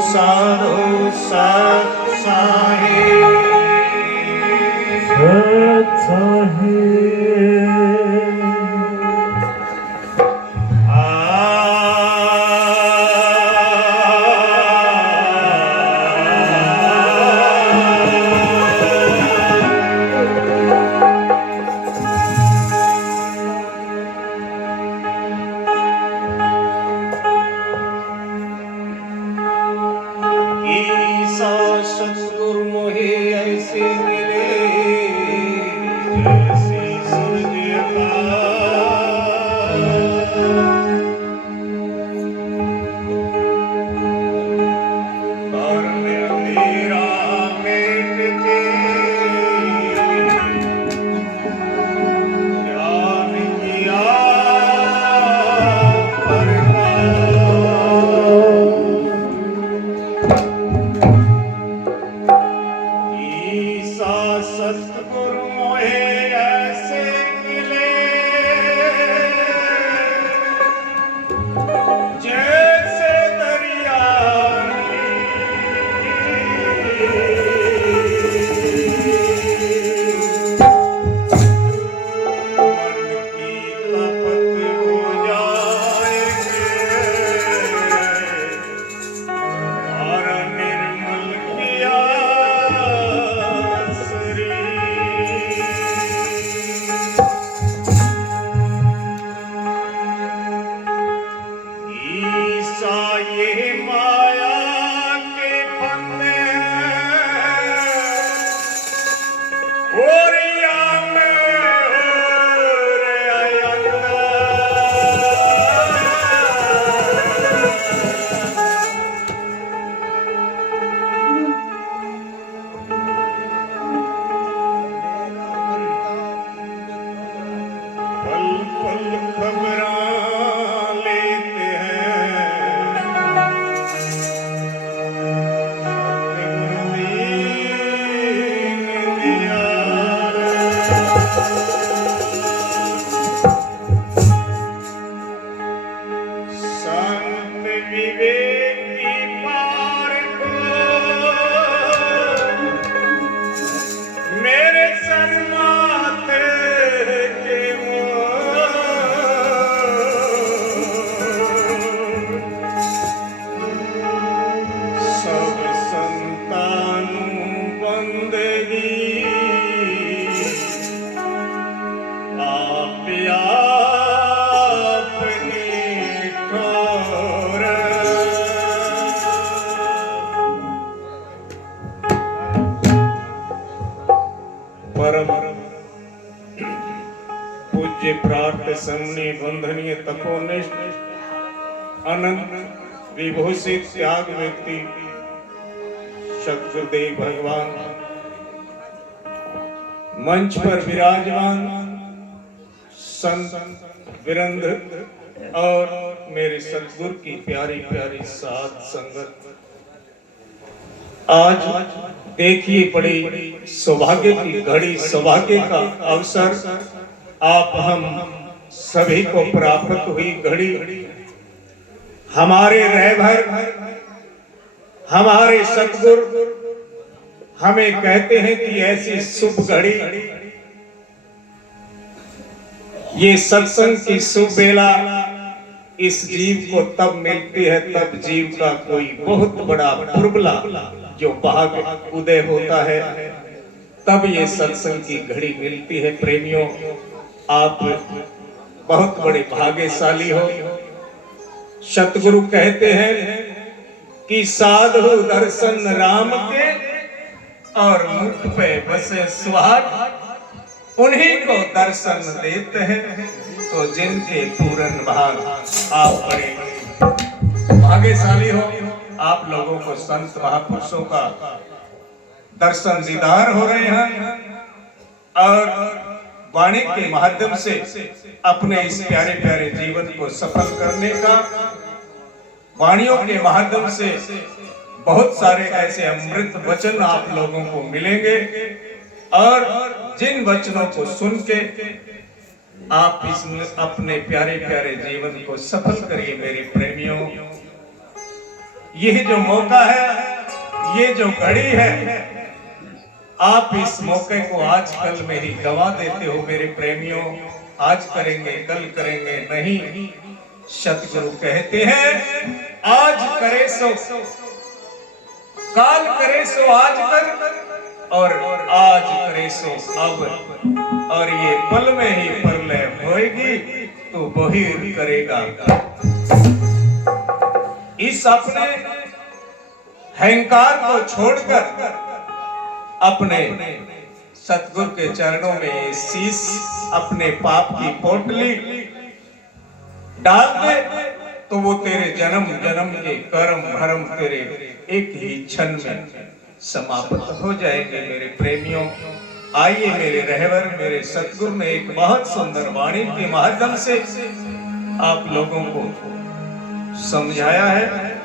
साधु सत सतगुरु मोहे ऐसे मिले जैसे सूर्य और मेरा मिट के ज्ञान किया सतगुरु मोहे ऐसे मिले जैसे दरिया मन की तपत हो जाएंगे और निर्मल किया ये माया के फंदे ओरिया में पल पल खबरा संत विवेकी पार को मेरे सन्माते के सब संतानों बंदगी आप परम पूज्य प्रार्थ सम्य बंधनीय तपोनिष्ठ अनंत विभूषित त्याग व्यक्ति सद्गुरुदेव भगवान मंच पर विराजमान संत वीरेंद्र और मेरे सद्गुरु की प्यारी प्यारी साथ संगत, आज देखिए बड़ी सौभाग्य की घड़ी, सौभाग्य का अवसर आप हम सभी को प्राप्त हुई घड़ी। हमारे रहबर हमारे सद्गुरु हमें कहते हैं कि ऐसी शुभ घड़ी, ये सत्संग की शुभ बेला इस जीव को तब मिलती है तब जीव का कोई बहुत बड़ा दुर्बला जो भाग उदय होता है, तब ये सत्संग की घड़ी मिलती है। प्रेमियों, आप बहुत बड़े भाग्यशाली हो। सतगुरु कहते हैं कि साधु दर्शन राम के और मुख पे बसे सुहाग, उन्हीं को दर्शन देते हैं तो जिनके पूर्ण भाग। आप बड़े भाग्यशाली हो, आप लोगों को संत महापुरुषों का दर्शन दीदार हो रहे हैं और वाणी के माध्यम से अपने इस प्यारे प्यारे जीवन को सफल करने का, वाणियों के माध्यम से बहुत सारे ऐसे अमृत वचन आप लोगों को मिलेंगे और जिन वचनों को सुन के आप इसमें अपने प्यारे प्यारे जीवन को सफल करिए। मेरे प्रेमियों, ये जो मौका है, ये जो घड़ी है, आप इस मौके को आज कल में ही गवा देते हो मेरे प्रेमियों। आज करेंगे कल करेंगे नहीं, सतगुरु कहते हैं आज करे सो काल, करे सो आज कर, और आज करे सो अब, और ये पल में ही प्रलय होएगी तो बहिर करेगा। इस अपने अहंकार को छोड़कर अपने सतगुरु के चरणों में शीश, अपने पाप की पोटली डाल दे तो वो तेरे जन्म जन्म के कर्म भरम तेरे एक ही क्षण में समाप्त हो जाएंगे। मेरे प्रेमियों, आइए मेरे रहबर, मेरे सतगुरु ने एक बहुत सुंदर वाणी के माध्यम से आप लोगों को समझाया है।